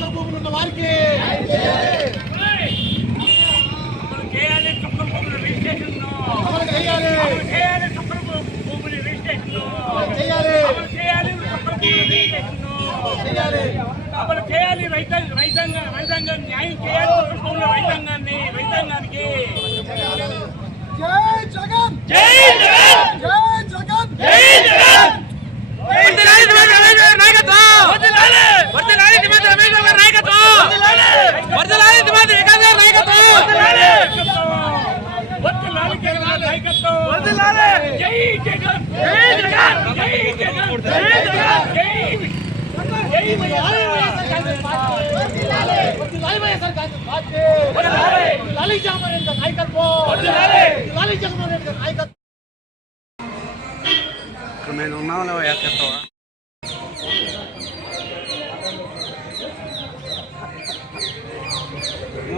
ఎకర భూములు ఉన్న వారికి అమలు చేయాలి. రైతాంగాన్ని న్యాయం చేయాలి. రైతాంగానికి జై జగన్ జై జగన్ జై జగన్ జై జగన్ మేము ఉన్నాం ఎక్కడతావా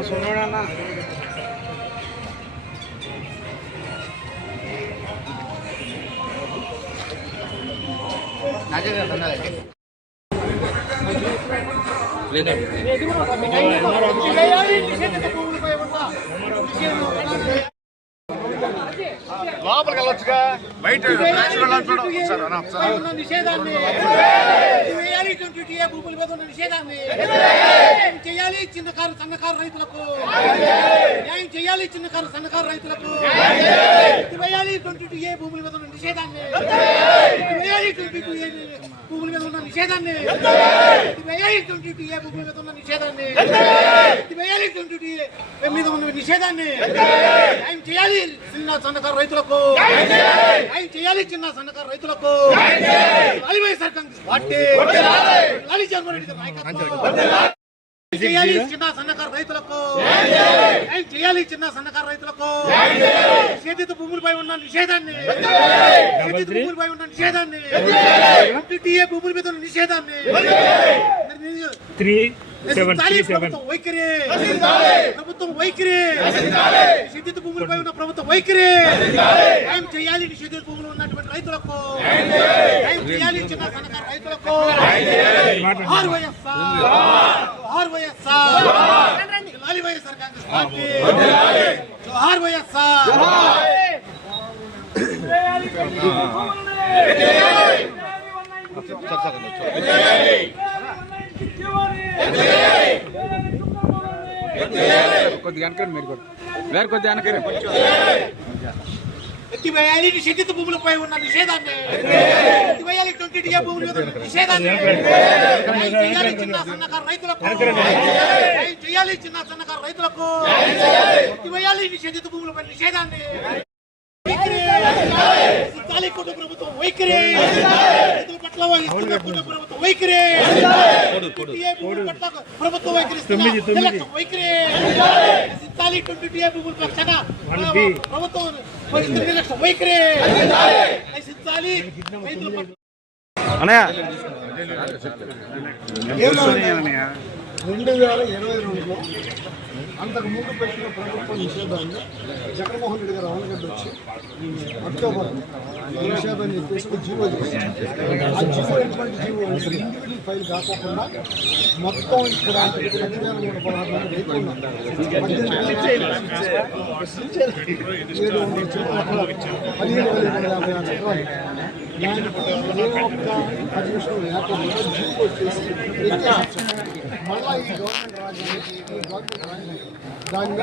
సున్నాడన్నా లోపలికి వెళ్ళొచ్చుగా బయట నిషేధాన్ని భూముల మీద ఉన్న నిషేధాన్ని చేయాలి. చిన్నకారు సన్నకారు రైతులకు న్యాయం చేయాలి. చిన్నకారు సన్నకారు రైతులకు వేయాలి. 22A భూముల మీద ఉన్న నిషేధాన్ని వేయాలి. 22A భూముల మీద ఉన్న నిషేధాన్ని వేయాలి. 22A భూముల మీద ఉన్న నిషేధాన్ని వేయాలి. 22A మీద ఉన్న నిషేధాన్ని న్యాయం చేయాలి. చిన్న సన్నకారు రైతులకు న్యాయం చేయాలి. చిన్న సన్నకారు రైతులకు వైఎస్ఆర్ కాంగ్రెస్ పార్టీ లాలి జగన్మోహన్ రెడ్డి నాయకత్వం చేయాలి. చిన్న సన్నకారు రైతులకు న్యాయం చేయాలి. చిన్న సన్నకారు రైతులకు సేద్యత భూములపై ఉన్న నిషేధాన్ని టీఏ భూముల మీద ఉన్న నిషేధాన్ని ప్రభుత్వం వైఖరి నిషేధిత భూములపై ఉన్న ప్రభుత్వ వైఖరి న్యాయం చేయాలి. నిషేధిత భూములు ఉన్నటువంటి రైతులకు న్యాయం చేయాలి. చిన్న సన్నకారు రైతులకు లాలి వైఎస్ఆర్ కాంగ్రెస్ పార్టీ జోహార్ వైఎస్ఆర్. కొద్దిగా వేరే కొద్దిగా ఎత్తివేయాలి. నిషేధిత భూములపై ఉన్న నిషేధాన్ని ఎత్తివేయాలి. 22A భూముల మీద ఉన్న నిషేధాన్ని చేయాలి. చిన్న సన్నకారు రైతులకు చేయాలి. చిన్న సన్నకారు రైతులకు ఎత్తివేయాలి. నిషేధిత భూములపై నిషేధాన్ని ప్రభుత్వం వైఖరి రైతుల పట్ల ప్రభుత్వం వైఖరి ప్రభుత్వ వైఖరి 22A భూముల పక్షాన ప్రభుత్వం నిర్లక్ష్యం వైఖరి నశించాలి. అన్నయ్య 2022లో అంతకు ముందు పెట్టిన ప్రభుత్వ నిషేధాన్ని జగన్మోహన్ రెడ్డి గారు అవనగడ్డ వచ్చి అక్టోబర్ నిషేధాన్ని చెప్పేసి జీవో చేశారు. ఆ జీవో ఎటువంటి జీవో ఇండివిజువల్ ఫైల్ కాకుండా మొత్తం ఇక్కడ 10,316 మంది రైతులు ఉన్నారు. 15,750 ఎకరాలు దానికి ఏ ఒక్క పర్మిషన్ లేకుండా జీవో వచ్చేసి మళ్ళా ఈ గవర్నమెంట్ రాజ్యాన్ని దాని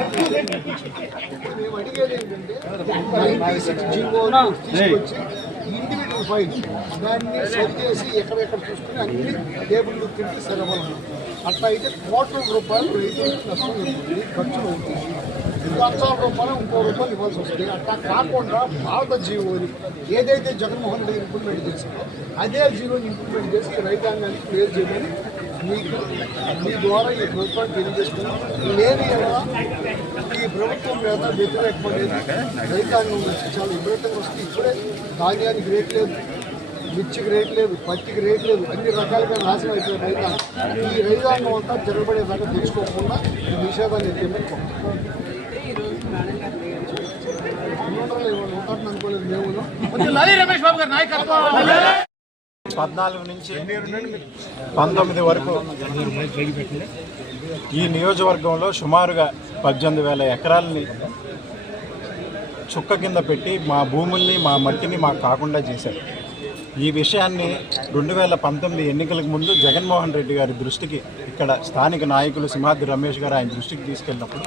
ఇప్పుడు మేము అడిగేది ఏంటంటే 96 జీవోను తీసుకొచ్చి ఇండివిజువల్ ఫైల్ దాన్ని సెట్ చేసి ఎక్కడెక్కడ చూసుకుని అన్ని టేబుల్ తింటే సరిపోవాలి. అట్లా అయితే కోట్ల రూపాయలు రైతులకు నష్టం జరుగుతుంది, ఖర్చులు అవుతుంది. ₹1,000 ఇంకో రూపాయలు ఇవ్వాల్సి వస్తుంది. అట్లా కాకుండా భారత జీవోని ఏదైతే జగన్మోహన్ రెడ్డి ఇంప్లిమెంట్ చేసిందో అదే జీవోని ఇంప్లిమెంట్ చేసి రైతాంగానికి క్లియర్ చేయమని మీకు మీ ద్వారా ఈ ప్రభుత్వాన్ని తెలియజేస్తున్నాం. లేని ఈ ప్రభుత్వం మీద వ్యతిరేకపడేది రైతాంగం నుంచి చాలా విపరీతంగా వస్తుంది. ఇప్పుడే ధాన్యానికి రేట్ లేదు, మిర్చికి రేట్ లేదు, పత్తికి రేట్ లేదు, అన్ని రకాలుగా నాశనం అయిపోయిన రైతాంగం. ఈ రైతాంగం అంతా తిరగబడేదాకా తెలుసుకోకుండా ఈ నిషేధాన్ని ఎత్తిమని ఉంటారని అనుకోలేదు. మేము రమేష్ బాబు గారి నాయకత్వం 14 నుంచి 19 వరకు ఈ నియోజకవర్గంలో సుమారుగా 18,000 ఎకరాలని చుక్క కింద పెట్టి మా భూముల్ని మా మట్టిని మాకు కాకుండా చేశారు. ఈ విషయాన్ని 2019 ఎన్నికలకు ముందు జగన్మోహన్ రెడ్డి గారి దృష్టికి ఇక్కడ స్థానిక నాయకులు సింహాద్రి రమేష్ గారు ఆయన దృష్టికి తీసుకెళ్ళినప్పుడు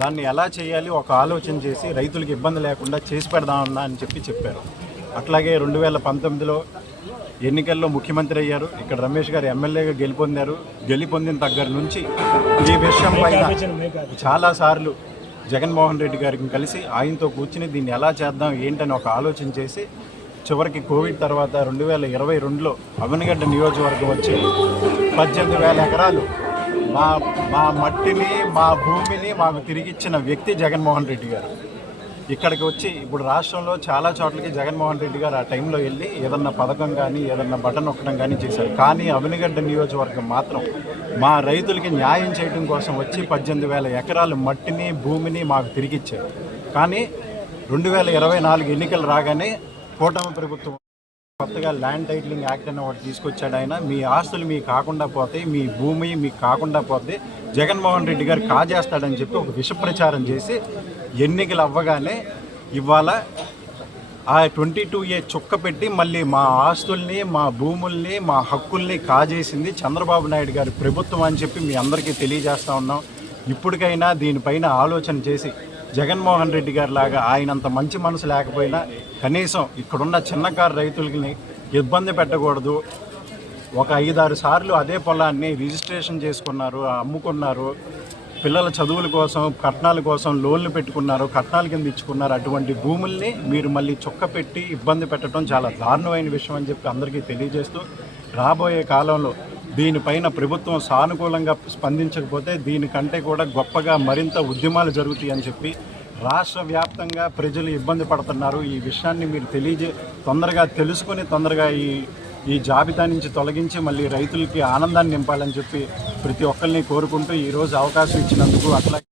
దాన్ని ఎలా చేయాలి ఒక ఆలోచన చేసి రైతులకు ఇబ్బంది లేకుండా చేసి పెడదామన్నా అని చెప్పారు. అట్లాగే 2019లో ఎన్నికల్లో ముఖ్యమంత్రి అయ్యారు. ఇక్కడ రమేష్ గారు ఎమ్మెల్యేగా గెలుపొందిన దగ్గర నుంచి ఈ విషయం పైన చాలాసార్లు జగన్మోహన్ రెడ్డి గారికి కలిసి ఆయనతో కూర్చుని దీన్ని ఎలా చేద్దాం ఏంటని ఒక ఆలోచన చేసి చివరికి కోవిడ్ తర్వాత 2022లో అవనిగడ్డ నియోజకవర్గం వచ్చి 18,000 ఎకరాలు మా మట్టిని మా భూమిని మాకు తిరిగిచ్చిన వ్యక్తి జగన్మోహన్ రెడ్డి గారు. ఇక్కడికి వచ్చి ఇప్పుడు రాష్ట్రంలో చాలా చోట్లకి జగన్మోహన్ రెడ్డి గారు ఆ టైంలో వెళ్ళి ఏదన్నా పథకం కానీ ఏదన్నా బటన్ నొక్కడం కానీ చేశారు. కానీ అవనిగడ్డ నియోజకవర్గం మాత్రం మా రైతులకి న్యాయం చేయడం కోసం వచ్చి 18,000 ఎకరాలు మట్టిని భూమిని మాకు తిరిగిచ్చారు. కానీ 2024 ఎన్నికలు రాగానే కూటమి ప్రభుత్వం కొత్తగా ల్యాండ్ టైటిలింగ్ యాక్ట్ అని ఒకటి తీసుకొచ్చాడు. ఆయన మీ ఆస్తులు మీకు కాకుండా పోతాయి, మీ భూమి మీకు కాకుండా పోతే జగన్మోహన్ రెడ్డి గారు కాజేస్తాడని చెప్పి ఒక విష ప్రచారం చేసి ఎన్నికలు అవ్వగానే ఇవాళ ఆ 22A చుక్క పెట్టి మళ్ళీ మా ఆస్తుల్ని మా భూముల్ని మా హక్కుల్ని కాజేసింది చంద్రబాబు నాయుడు గారి ప్రభుత్వం అని చెప్పి మీ అందరికీ తెలియజేస్తూ ఉన్నాం. ఇప్పటికైనా దీనిపైన ఆలోచన చేసి జగన్మోహన్ రెడ్డి గారి లాగా ఆయనంత మంచి మనసు లేకపోయినా కనీసం ఇక్కడున్న చిన్నకారు రైతులని ఇబ్బంది పెట్టకూడదు. ఒక 5-6 సార్లు అదే పొలాన్ని రిజిస్ట్రేషన్ చేసుకున్నారు, అమ్ముకున్నారు, పిల్లల చదువుల కోసం కట్నాల కోసం లోన్లు పెట్టుకున్నారు, కట్నాల కింద ఇచ్చుకున్నారు. అటువంటి భూముల్ని మీరు మళ్ళీ చుక్క పెట్టి ఇబ్బంది పెట్టడం చాలా దారుణమైన విషయం అని చెప్పి అందరికీ తెలియజేస్తూ రాబోయే కాలంలో దీనిపైన ప్రభుత్వం సానుకూలంగా స్పందించకపోతే దీనికంటే కూడా గొప్పగా మరింత ఉద్యమాలు జరుగుతాయి అని చెప్పి రాష్ట్ర వ్యాప్తంగా ప్రజలు ఇబ్బంది పడుతున్నారు. ఈ విషయాన్ని మీరు తొందరగా తెలుసుకొని తొందరగా ఈ జాబితా నుంచి తొలగించి మళ్ళీ రైతులకి ఆనందాన్ని నింపాలని చెప్పి ప్రతి ఒక్కరిని కోరుకుంటూ ఈరోజు అవకాశం ఇచ్చినందుకు అట్లా